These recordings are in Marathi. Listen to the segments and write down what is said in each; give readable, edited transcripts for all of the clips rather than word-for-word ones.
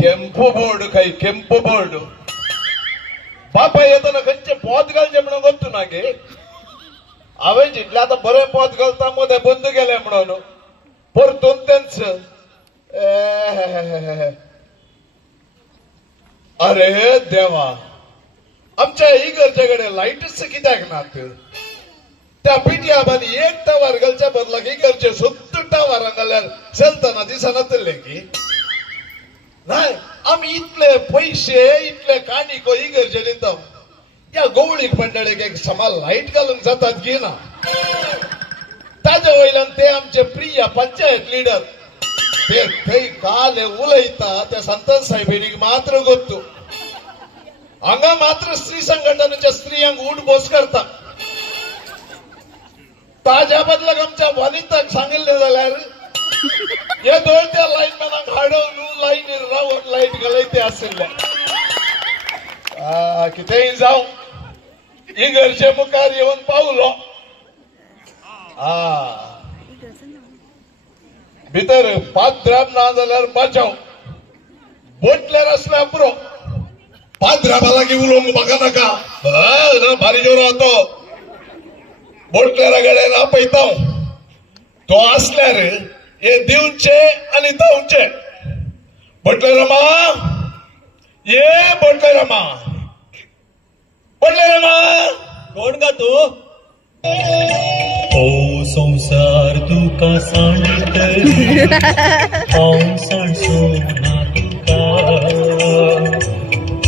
ಕೆಂಪು ಬೋರ್ಡ್ ಕೈ ಕೆಂಪು ಬೋರ್ಡ್ ಪಾಪ येताना खंयचे पोत घालचे म्हणून ಗೊತ್ತು नागे हांवें चिंतलें आतां बरे पोत घालता मदें बंद गेले म्हणून परतून तेंच अरे देवा आमच्या इगर्जेकडे लाईटच कित्याक नात त्या पिटियाबानी एक टावर घालच्या बदला इगर्जे 70 टावर घाल्यार चलतना दिसनातले की नाही आम्ही इतले पैसे इतले काणिको इगर्जे दिता या गवळीक मंडळीक एक समा लाईट घालूंक जातात की ना ताजे वयल्यान ते आमचे प्रिय पंचायत लीडर ते थंय काल उलयता त्या संतन साहेबीक मात्र गोत्तू हांगा मात्र स्त्री संघटनेच्या स्त्रियांक उठ बोस करता ताज्या बदलाक आमच्या वनिताक सांगिल्ले जाल्यार हे दोळत्या लाईनमॅनाक हाडून लाईनीर रावन लाईट घालयते आशिल्ले कितेंय जावं इगर्जे मुखार येवन पावलो भितर पाद्राब ना जाल्यार बचाव बोटल्यार असल्यार पुरो पाद्राबा लागीं उलोवंक म्हाका नाका भारी जोर तो बोटल्यारा कडेन आपयता तो असल्यार हे दिवचे आणि धांवचे बोटलेरामा ये बोटलेरामा बोटलेरामा कोण गा तू ओ संसार तुका सांडतली हांव सांडसो ना तुका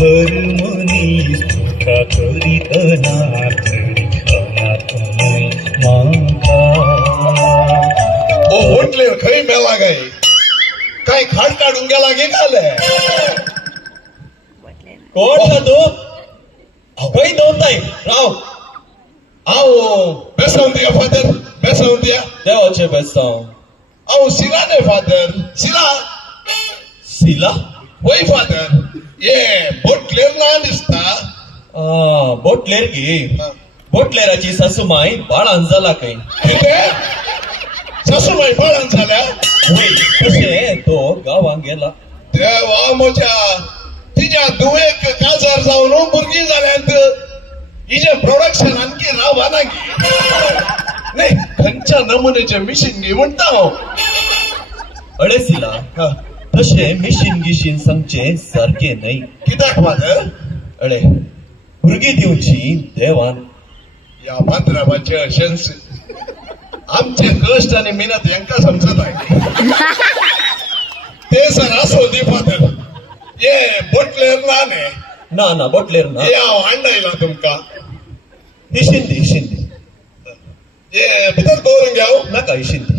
हर मनीस तुका करीत अनाथडी अनाथमय म्हाका ओ बोटलेर खंय मेला गाय काय खाड काढून गेला गे घाले कोण गा तू खंय दवरताय राव आओ बेसावून दिया फादर बेसावून दिया देवाचे बेसांव आओ सिला ने फादर सिला सिला वय फादर ये बोटलेर ना दिसता बोटलेर गे बोटलेराची सासूमाई बाळान जाला काय कितें सासूबाई बाळान झाल्या तशे तो गावांक गेला देवा म्हज्या तिच्या दुवेक काजार जावन भुरगीं जाल्यांत हिजे प्रोडक्शन आणखी रावना नाही खंयच्या नमुन्याचे मिशीन घे म्हणटा हांव अडे सिला तशे मिशीन गिशीन सांगचे सारखे नाही कित्याक फादर अडे भुरगीं दिवची देवान या पात्राबाचे अशेंच आमचे कष्ट आणि मेहनत यांका समजत आहे ते सर असो दी फादर ये बोटलेर ना ने ना ना बोटलेर ना हे हांव हाडलायला तुमका हिशिंदी ये भितर दवरून घ्या नाका हिशिंदी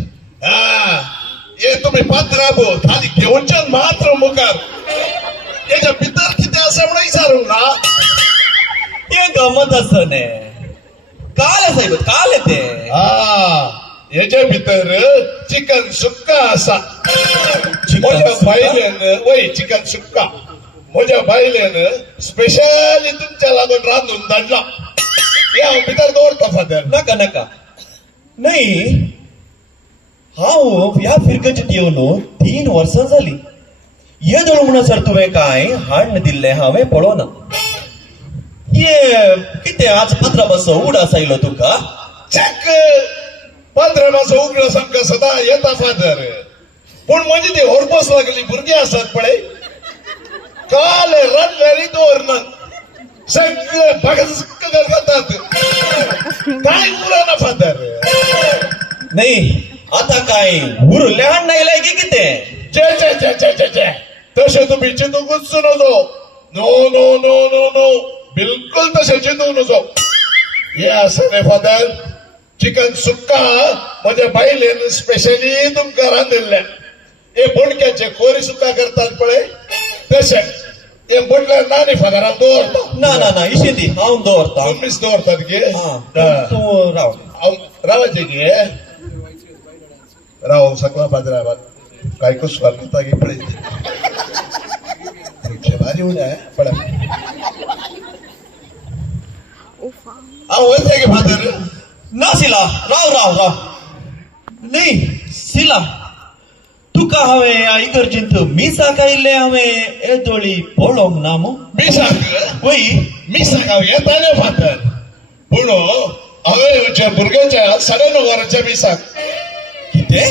ये तुम्ही पात्राबो खाली घेऊनच्यान मात्र मुखार याच्या भितर कितें आसा म्हणून विचारूंक ना हे गमत असने काल साहेब काल येते याच्या भितर चिकन सुक्का असा म्हज्या बायलेन वय चिकन सुक्का म्हज्या बायलेन स्पेशली तुमच्या लागून रांदून धाडला हे हांव भितर दवरता फादर नाका नाका नाही हांव ह्या फिरकजीत येवन 3 वर्सां जाली येदळ म्हणून सर तुवें काय हाडन दिल्लें हांवें पळोवना ये कितें आज 15 बसो उडास आयलो तुका चॅक 15 मास उगड सामका सदां येता फादर पूण म्हणजे ती होरपोस लागली भुरगीं आसात पळय काल रडलेली दवरनात सगळे भगस्क करतात काय उरना फादर नाही आता काय उरले हाड नायलाय की कितें चे चे चे चे चे चे तशें तुमी चिंतूंकूच नजो no no no no no बिलकुल तशें चिंतूंक नजो हे आसा रे फादर चिकन सुक्का म्हज्या बायलेन स्पेशली तुमकां रांदिल्लें हे बोणक्याचे कोरी सुक्का करतात पळय तशें हे बोटल्यार ना न्ही फादर हांव दवरता ना ना ना इशिंदी हांव दवरता तुमीच दवरतात गे तूं राव रावाचे गे राव सकला फादर काय कुस्वार करता गे पळय भारी उड्या पळय हांव वयता गे फादर ना सिला राव राव राव नाही सिला तू तुका हांवें आई गरजेंत मिसाक आयिल्ले हांवें येदोळी पळोवंक ना मो मिसाक वय मिसाक हांव येताले फातर पूण हांवें भुरग्याच्या 9:30 वरांच्या मिसाक कितें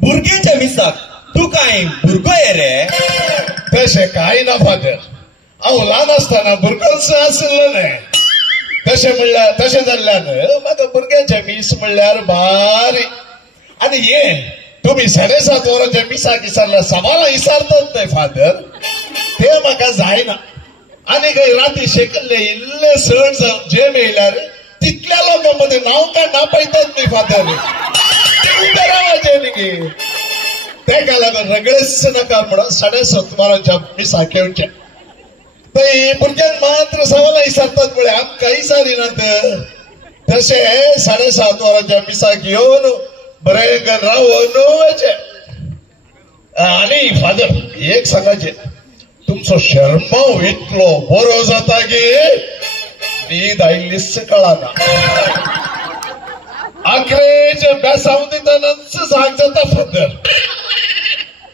भुरग्याच्या मिसाक तूं काय भुरगो रे तशें कांय ना फादर हांव ल्हान आसतना भुरगोच आसलो न्ही तशें जाल्ल्यान म्हाका भुरग्याचे मीस म्हणल्यार भारी आनी हे तुम्ही 7:30 वरांच्या मिसाक विसरल्या सवाला विसरतात न्ही फादर ते म्हाका जायना आनी काही राती शेकल्ले इल्ले सण जावन जे मेळल्यार तितल्या लोकांमध्ये नाव काय नापयतात न्ही फादर ते उबे रावाचे न्ही तेका लागून रगडेच नाका म्हणून 7:30 वरांच्या मिसाक येवचे थंय भुरग्यांक मात्र सवाला विसरतात म्हळ्यार आमकां विसरिनात तशे 7:30 वरांच्या मिसाक येवन बरें रावून वयचे आनी फादर एक सांगायचे तुमचो शर्माव इतलो बरो जाता की न्हीद आयिल्लीच कळना आखरेचे बेसांव दितानाच जाग जाता फादर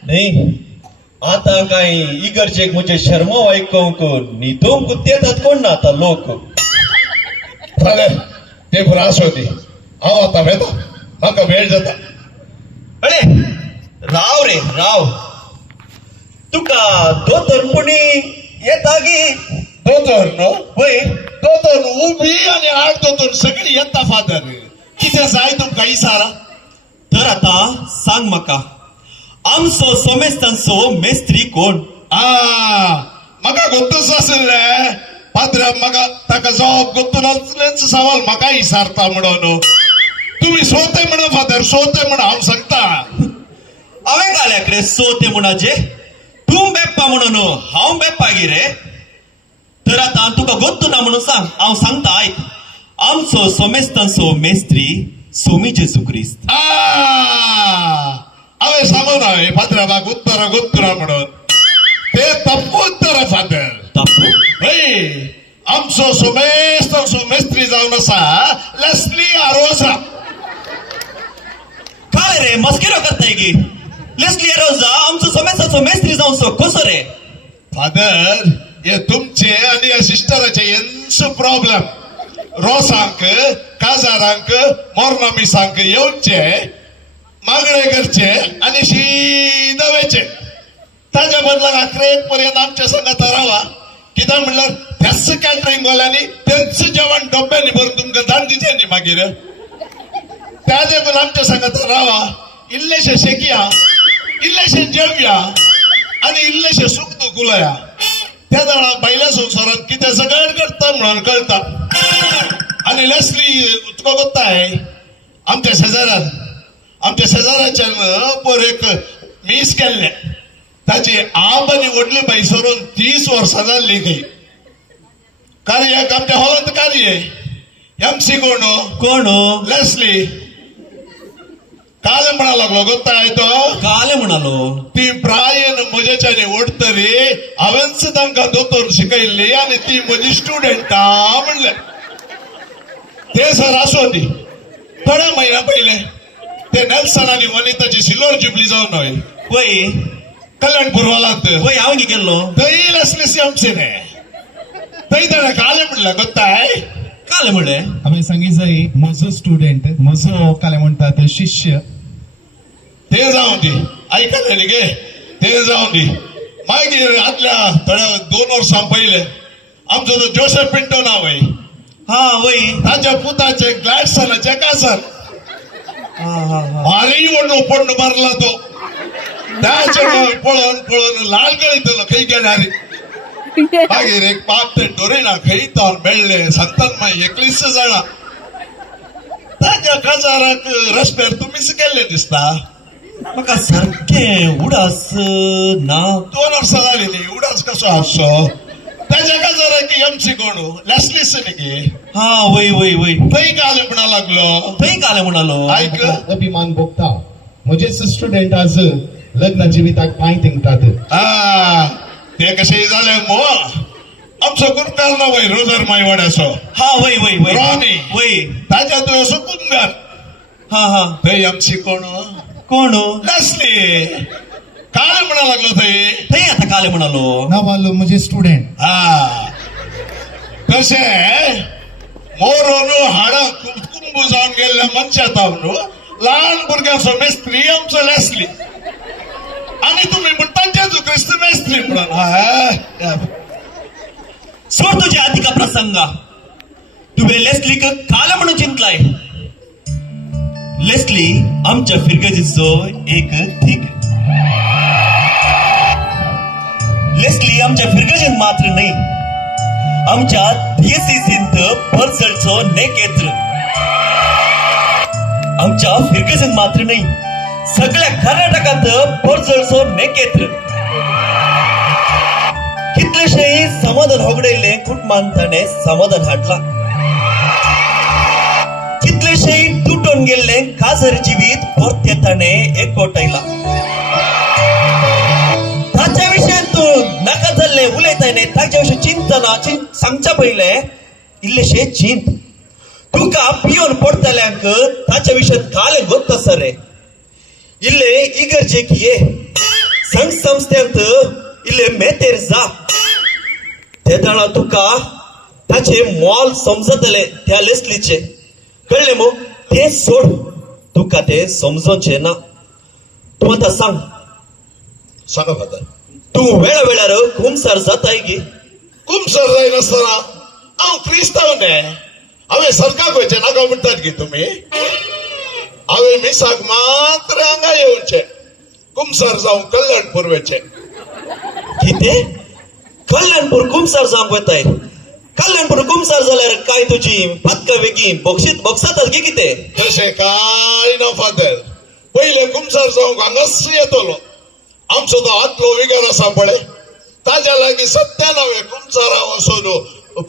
न्ही आतां काय इगर्जेक म्हजे शर्मा आयकोंक न्हिदोंक येतात कोण ना आतां लोक फादर ते बरं आसो दी हांव आतां वेता म्हाका वेळ जाता अरे राव रे राव तुका दोतोरपणी येता गी दोतोर न्हू वय दोतोर उबी आनी आठ दोतोर सगळी येता फादर कितें जाय तुमकां इसारा तर आतां सांग म्हाका आमचो सोमेस्तांचो मेस्त्री कोण म्हाका गोत्तूच आसले फादर म्हाका ताका जॉब गोत्तूच सवाल म्हाका इसारता म्हणून तुम्ही सोते म्हणा फादर सोते म्हणा हांव सांगता हांवें घाल्याक रे सोते म्हणाचे तूं बेप्पा म्हणून हांव बेप्पा गी रे तर आतां तुका गोत्तू ना म्हणून सांग हांव सांगता आयक आमचो सोमेस्तांचो मेस्त्री सोमी जेजू क्रिस्त हांवें सांगून हांवें फादर म्हाका उत्तरा गोत्तुरा म्हणून ते तप्पू उत्तर फादर तप्पू हय आमचो सोमेस्तांचो मेस्त्री जावन आसा लेस्ली आरोजा काय रे मस्किरो करताय की लेस्ली रोजा आमचो सोमेस्तांचो मेस्त्री जावन सो कसो रे फादर हे तुमचे आणि या सिस्टराचे यांच प्रॉब्लेम रोसांक काजारांक मोरनामिसांक येवचे मागणे करचे आणि शीदा वेचे ताच्या बदलाक आखरेक पर्यंत आमच्या संगात रावा कित्याक म्हणल्यार त्याच कॅटरिंग वाल्यांनी तेच जेवण डब्यांनी भरून तुमकां धाड दिचे न्ही मागीर त्या देखून आमच्या संगात रावा इल्लेशे शेकया इल्लेशे जेवया आणि इल्लेशे सुख दुख उलया त्या जाणा बायल्या संवसारात कितें सगळें करता म्हणून कळटा आणि लेस्ली तुका कोत्ताय आमच्या शेजाऱ्याच्यान पर एक मीस केल्ले ताची आब आनी व्हडली बाई सोडून 30 वर्सां जाल्ली खंय कार्य आमच्या हॉलांत कार्य MC कोण लेस्ली काल म्हणा लागलो गोत्ताय तो काले म्हणालो ती प्रायन म्हजेच्यानी ओडतरी हांवेंच तांकां दोतोर शिकयल्ली आनी ती म्हजी स्टुडंटा म्हणले ते सर आसो दी थोड्या महिन्या पयले ते नेल्सन आनी वनिताची सिल्वर जुबली जावन हय वय कल्याणपूर वालांत वय हांव की गेल्लो थंय लेस्ली सीएमसीने थंय ताणें काले म्हणलें गोत्ताय काले म्हणले हांवें सांगितलं म्हजो स्टुडंट म्हजो काय म्हणतात शिष्य ते जावन दी आयकले न्ही गे ते जावन दी मागीर आदल्या थोड्या 2 वर्सां पयले आमचो तो जोसेफ पिंटो नांव आहे हा वय ताच्या पुताचे ग्लॅडसनाचे कासर हा भारी व्हडलो पण्ण मारला तो त्याचे पळोवन लाल गळीतलो खंय गेल्यारी मागीर एक बाप ते डोरेना खंय तर मेळ्ळे संतान माई 21 जाणां ताच्या काजाराक रस्त्यार तुमीच गेल्ले दिसता म्हाका सारखें उडास ना 2 वर्सां जाली न्ही उडाच कसो आसचो ताच्या काजाराक MC कोण लेस्लीस न्ही गे हा वय वय वय थंय काले म्हणा लागलो थंय काले म्हणालो आयक अभिमान भोगता म्हजेच स्टुडंट आज लग्न जिविताक पांय तेंकतात ते कशें जालें मो आमचो गुरकार ना वय रोजर मायवाड्याचो हा वय वय वय रॉनी वय ताच्या तुवें कुंगार हा थंय MC कोण कोण लेस्ली काय म्हणा लागलो ते थंय आता काले म्हणालो ना वालो मुझे स्टूडेंट हा तसे मोरोनु हाडा कुंभू जाऊन गेल्या मनशात न्हू लहान भुरग्यांचो मेस्त्री आमचो लेसली आणि तुम्ही म्हणटांचेच क्रिस्त मेस्त्री म्हणून हा सोड तुझ्या अधिका प्रसंगा तुवे लेस्लीक काल म्हणून चिंतलाय लेस्ली आमच्या फिरगजीचो एक धीक लेस्ली आमच्या फिरगजीन मात्र नाही आमच्या थिएसिसिंत परसळचो नेकेत्र आमच्या फिरगजीन मात्र नाही सगळ्या कर्नाटकात परसळचो नेकेत्र कितलेशेही समाधान होगडयले कुटुंबांताने समाधान हाडला कितलेशेही तुटून गेल्ले काजर जिवीत परतेताने एकवटायला ताच्या विशयान तू नाका जाल्ले उलयताने ताच्या विशयी चिंतना सांगच्या पयले इल्लेशे चिंत तुका पियोन पडतल्यांक ताच्या विशयात काले गोत्ता सरे इल्ले इगर्जेक ये संघ संस्थेंत इल्ले मेतेर जा ते जाणा तुका ताचे मोल समजतले त्या लेस्लीचे कळले मग ते सोड तुका ते समजोचे ना तू आता सांग सांगा फादर तू वेळार खुमसार जाताय गी कुमसर जायनासतना हांव क्रिस्तांव न्हे हांवें सरकाक वयचें नाका म्हणटात गी तुमी हांवें मिसाक मात्र हांगा येवचें कुमसर जावं कल्याणपूर वयचें किते कल्याणपूर खुमसार जावंक वताय कल्याणपूर खुमसार जाल्यार काय तुजी पदका बेगीन बक्षातात गे किते तशें कांय ना फादर पयले कुमसार जावंक हांगाच येतलो आमचो तो आदलो विगार आसा पळय ताज्या लागीं सत्यान हांवें कुमसारा वचून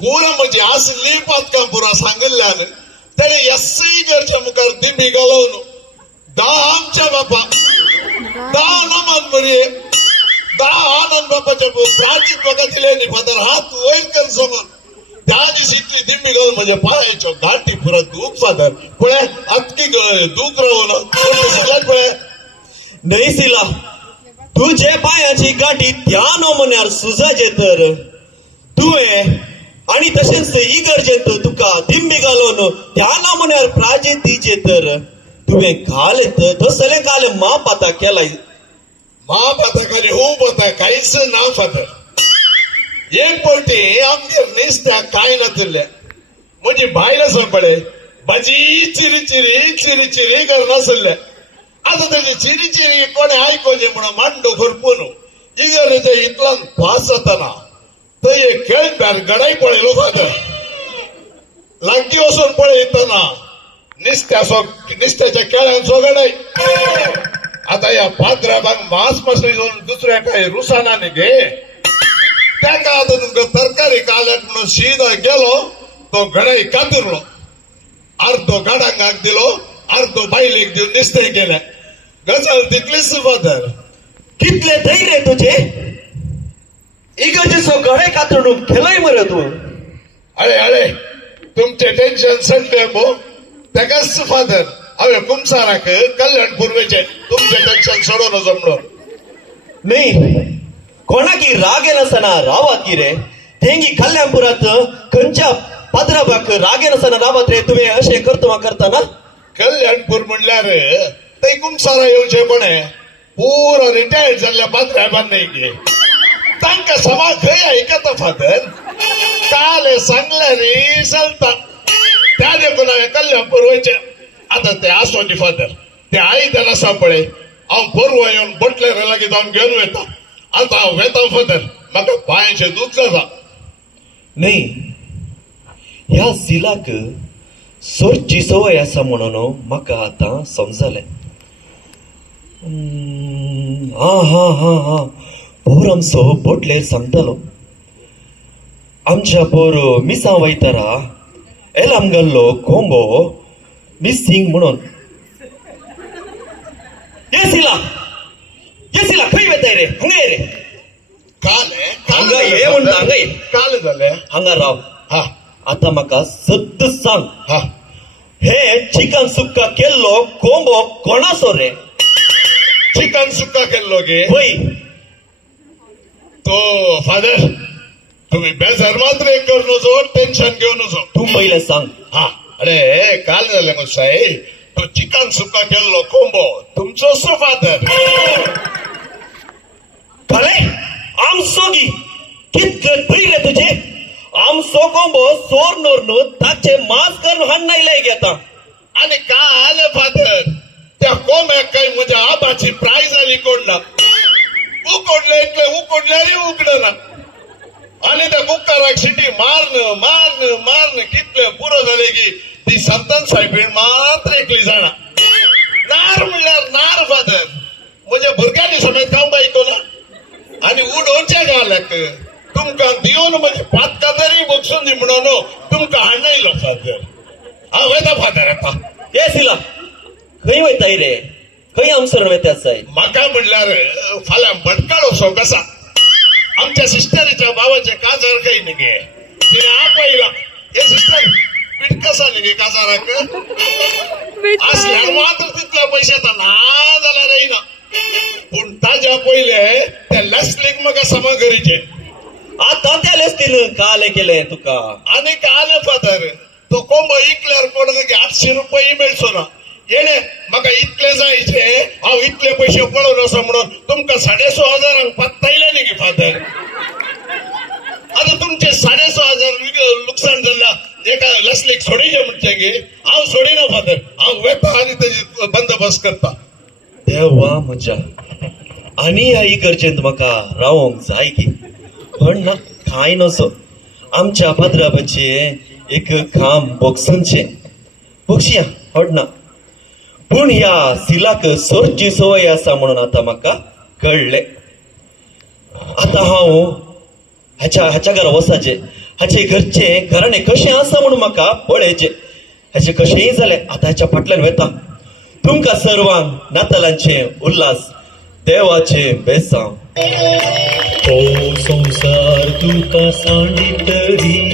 पुरा म्हजी आसली पदकां पुरा सांगिल्ल्यान तेणे एस्सी घरच्या मुखार दिमी घालून 10 आमच्या बापा 10 नमन मरे 10 आनंद बापाच्या प्राचीन म्हाका दिले न्ही फादर हात वयर कर समोर त्या दिस इतली दिमी घालून म्हज्या पांयाच्यो गांठी पुरा दूख फादर पळय अतकी दूख रावून पळय नाही सिला तुझे पायाची गाठी त्या नमुन्यार सुजाचे तर तुवे आणि तशेंच इगर्जेंत तुका दिंबी घालून त्या नमुन्यार प्राचीन दिचे तर तुवें घालेत तसले काल मापाता केलाय महापाताखाली खूप होता काहीच ना फादर एक पलटी आमगेर नुस्त्याक कांय नासले म्हजी बायल आसा पळय भाजी चिरी चिरी करनासले आता त्याची चिरी चिरी कोणी आयकोचे म्हणून मांडो खरपून इगर्जेच्या इतल्यान पास जाताना थंय एक खेळप्यार गडाई पळयलो फादर लागीं वचून पळयतना नुस्त्याच्या केळ्यान सोगडाय आता या पात्राबाग मांस मसळी जाऊन दुसऱ्या काही रुसानाने घे ताका आता तुमका तरकारी काल्यात म्हणून सीधा गेलो तो गडाई कातरलो अर्धो गाडांगाक दिलो अर्धो बायलेक दिवन निस्तें केलें गजाल तितलीच फादर कितले धैर्य तुझे इगर्जेचो गळे कातरून केलंय मरे तू अरे तुमचे टेन्शन संडले मो तेकाच फादर हांवें कुमसाराक कल्याणपूर वयचें तुमचें टेन्शन सोडून जमलो नाही कोणाकी राग येनासतना रावात की रे तेंगी कल्याणपुरात खंयच्या पदराबाक राग येनासतना रावात रे तुवें अशें करतना कल्याणपूर म्हणल्यार थंय कुमसारा येवचे कोणे पुरो रिटायर्ड जाल्ल्या पात्राबान न्ही गे तांकां सभा खंय आयकता फादर काल सांगले रे चलता त्या देखून हांवें कल्याणपूर वयचें आता ते आसो न्ही फादर ते आयदन आसा पळय हांव परवा येवन बटलेर लागीं जावन घेवन वयता आता हांव वेता फादर म्हाका पांयाचें दूख जाता नाही ह्या सिलाक सोरची सवय आसा म्हणून म्हाका आतां समजलें हा पोर आमचो बोटलेर सांगतालो आमच्या पोर मिसां वयतारा एलाम घाल्लो कोंबो मिसिंग म्हणून येसिला खंय वेताय रे हांगा ये रे हांगा ये म्हणटा हांगा ये काल जालें हांगा राव हा आता म्हाका सद्द सांग हा हे चिकन सुक्का केल्लो कोंबो कोणाचो रे चिकन सुक्का केल्लो गे होय तो फादर तुम्ही बेजार मात्र एक करू नजो टेन्शन घेऊ नजो तू पहिले सांग हा अरे काल झालं मग साहेब तो चिकन सुक्का केल्लो कोंबो तुमचो सो फादर खरे आमचो गी कितले पहिले तुझे आमचो कोंबो सोर नोरनो ताचे मास करून हाडनायले घेता आणि काल फादर त्या कोंब्याक काही म्हज्या आबाची प्राईज आली कोणला उकडले इतले उकडले रे उकडना आणि त्या कुक्काराक शिटी मारन कितले पुरो झाले की ती संतान साहेबीण मात्र एकली जाणा नार म्हणल्यार नार फादर म्हज्या भुरग्यांनी समेत खावंक ऐकला आणि उडोवचे घालक तुमकां दिवन म्हणजे पातका तरी बक्षून दी म्हणून तुमकां हाडनायलो फादर हांव वेता फादर येता हे सिला खंय वयताय रे खंय आमसर वयतास जाय म्हाका म्हणल्यार फाल्यां भटकाळ असो कसा आमच्या सिस्टरीच्या भावाचे काजार काही निघे तिने आपयला हे सिस्टर पीठ कसा निघे काजाराक असल्यार मात्र तितल्या पैशाचा ना जाल्यार येईना पूण ताज्या पयले त्या लसलेक म्हाका समगरीचे आता त्या लेस्तीन काले केले तुका आनी काल फादर तो कोंबो इकल्यार कोण 800 रुपये मेळचो ना येणे म्हाका इतले जायचे हांव इतले पैसे पळोवन असो म्हणून तुमकां 6,500 पत्तायले न्ही गे फादर आता तुमचे 6,500 लुकसाण जाल्ल्या एका लसलेक सोडीचे म्हणचे गे हांव सोडिना फादर हांव वेता आनी तेजी बंदोबस्त करता देवा म्हज्या आनी ह्या इगर्जेंत म्हाका रावोंक जाय की पण ना कांय नसो आमच्या फादराबाचे एक काम बॉक्सांचे बक्षया हडना पूण ह्या सिलाक सोरची सवय आसा म्हणून आता म्हाका कळले आता हांव ह्याच्या घरा वसाचे हाचे घरचे घराणे कशें आसा म्हणून म्हाका पळयचे ह्याचे कशेंय जाले आता ह्याच्या फाटल्यान वेता तुमकां सर्वांक नातालांचे उल्हास देवाचे बेसांव ओ संसार तुका सांडितरी